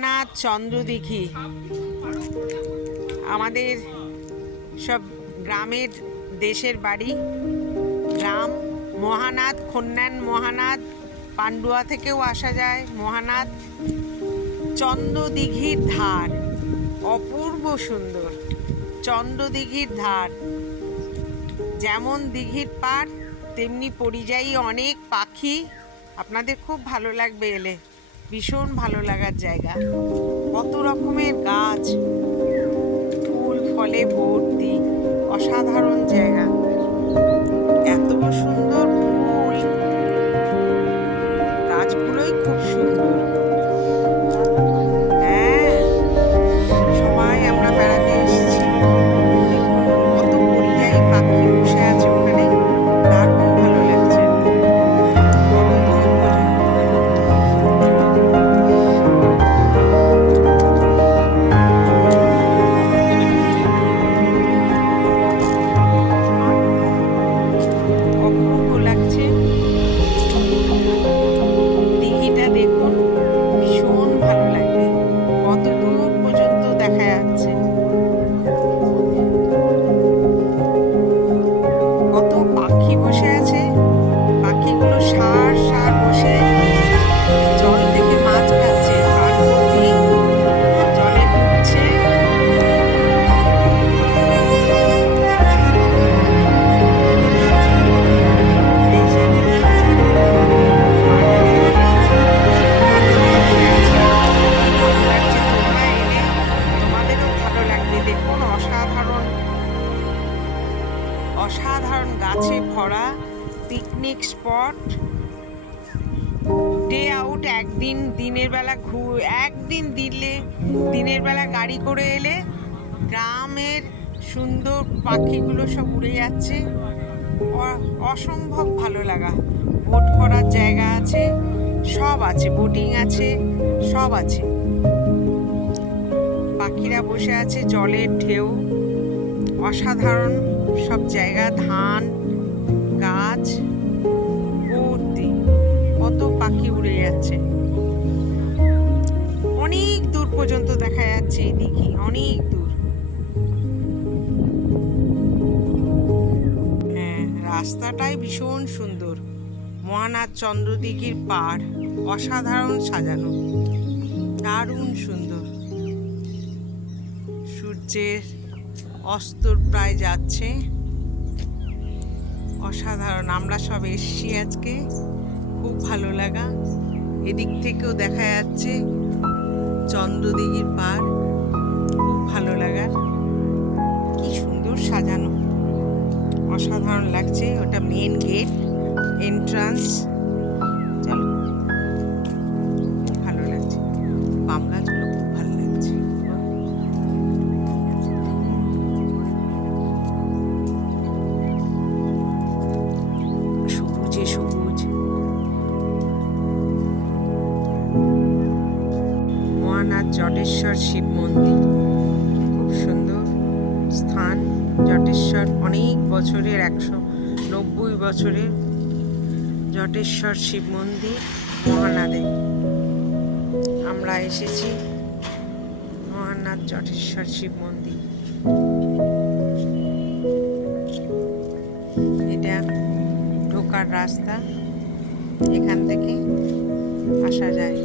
মহানাদ চন্দ্রদিঘি আমাদের সব গ্রামের দেশের বাড়ি। গ্রাম মহানাদ, খন্যান মহানাদ, পান্ডুয়া থেকেও আসা যায় মহানাদ। চন্দ্রদিঘির ধার অপূর্ব সুন্দর। চন্দ্রদিঘির ধার যেমন দিঘির পার তেমনি পরিযায়ী অনেক পাখি। আপনাদের খুব ভালো লাগবে এলে, ভীষণ ভালো লাগার জায়গা। কত রকমের গাছ, ফুল ফলে ভর্তি, অসাধারণ জায়গা। এত সুন্দর ফুল, গাছগুলোই খুব সুন্দর। হ্যাঁ, সবাই আমরা বেড়াতে এসেছি। দেখুন কত পরিযায়ী পাখি বসে আছে ওখানে, দারুণ ভালো লাগছে। কত দূর পর্যন্ত অপূর্ব লাগছে। দিঘিটা দেখুন, ভীষণ ভালো লাগবে। কত দূর পর্যন্ত দেখা যাচ্ছে। কত পাখি বসে আছে, পাখিগুলো সার সার বসে জল থেকে মাছ খাচ্ছে, পার করতেই জলে ডুবছে। এই যে ভালো লাগছে। তোমরা এলে তোমাদেরও ভালো লাগবে। দেখুন অসাধারণ অসাধারণ গাছে ভরা পিকনিক স্পট। ডে আউট, একদিন দিনের বেলা একদিন দিনের বেলা গাড়ি করে এলে গ্রামের সুন্দর পাখিগুলো সব উড়ে যাচ্ছে। অসম্ভব ভালো লাগা। বোট করার জায়গা আছে, সব আছে, বোটিং আছে, সব আছে। পাখিরা বসে আছে, জলের ঢেউ, অসাধারণ সব জায়গা, ধান গাছ ভর্তি, কত পাখি উড়ে যাচ্ছে। অনেক দূর পর্যন্ত দেখা যাচ্ছে এই দিঘি, অনেক দূর। হ্যাঁ, রাস্তাটাই ভীষণ সুন্দর। মহানাদ চন্দ্রদিঘির পাড় অসাধারণ সাজানো, দারুণ সুন্দর। সূর্যের অস্তর প্রায় যাচ্ছে, অসাধারণ। আমরা সব এসছি আজকে, খুব ভালো লাগা। এদিক থেকেও দেখা যাচ্ছে চন্দ্রদিঘির পাড়, খুব ভালো লাগার। কি সুন্দর সাজানো, অসাধারণ লাগছে। ওটা মেন গেট, এন্ট্রান্স। চলো, খুব ভালো লাগছে। পাম গাছগুলো খুব ভালো লাগছে। সবুজে সবুজ। মহানাদ জটেশ্বর শিব মন্দির, খুব সুন্দর স্থান। জটেশ্বর অনেক বছরের, 190 বছরের জটেশ্বর শিব মন্দির মহানাদে। আমরা এসেছি মহানাদ জটেশ্বর শিব মন্দির। এটা ঢোকার রাস্তা, এখান থেকে আসা যায়।